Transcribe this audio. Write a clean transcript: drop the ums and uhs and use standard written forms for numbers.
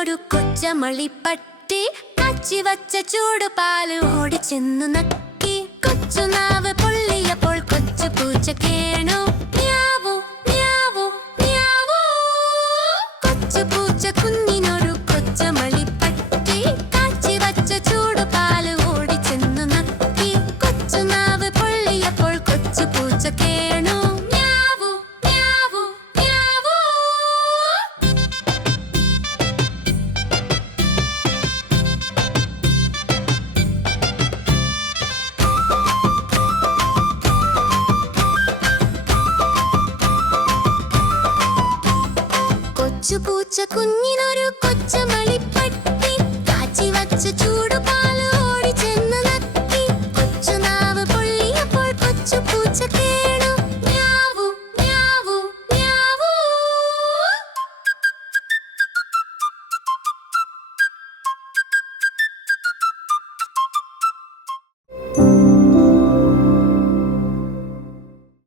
കുഞ്ഞിനൊരു കൊച്ചമളിപ്പട്ടി കാച്ചിവച്ച ചൂടുപാല് ഓടിച്ചെന്നു നക്കി. കൊച്ചുനാവ് പൊള്ളിയപ്പോൾ കൊച്ചു പൂച്ച കേണു. മ്യാവൂ മ്യാവൂ മ്യാവൂ. കൊച്ചു പൂച്ച കുഞ്ഞിനൊരു കൊച്ചമളിപ്പട്ടി കാച്ചിവച്ച ചൂടുപാല് ഓടിച്ചെന്നു നക്കി. കൊച്ചുനാവ് പൊള്ളിയപ്പോൾ കൊച്ചു പൂച്ച കേണു. മ്യാവൂ മ്യാവൂ മ്യാവൂ. കൊച്ചു പൂച്ച കുഞ്ഞിനൊരു